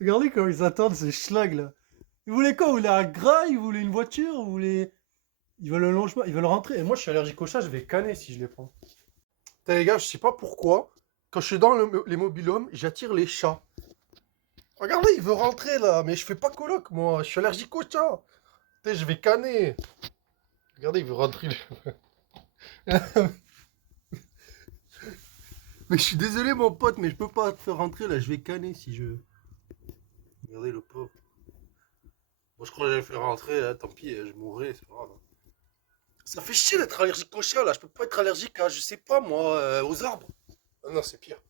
Regardez comment ils attendent ces schlags là. Ils voulaient quoi? Ils voulaient un gras? Ils voulaient une voiture? Ils voulaient... Ils veulent un logement? Ils veulent rentrer. Et moi je suis allergique aux chats, je vais canner si je les prends. Putain, les gars, je sais pas pourquoi. Quand je suis dans les mobil-homes, j'attire les chats. Regardez, il veut rentrer là, mais je fais pas coloc moi. Je suis allergique aux chats. Putain, je vais canner. Regardez, il veut rentrer. Mais je suis désolé mon pote, mais je peux pas te faire rentrer là, je vais canner si je... Regardez le pauvre. Moi je crois que j'allais faire rentrer, hein, tant pis, je mourrai, c'est pas grave. Ça fait chier d'être allergique aux chats là, je peux pas être allergique à, je sais pas moi, aux arbres. Ah non, c'est pire.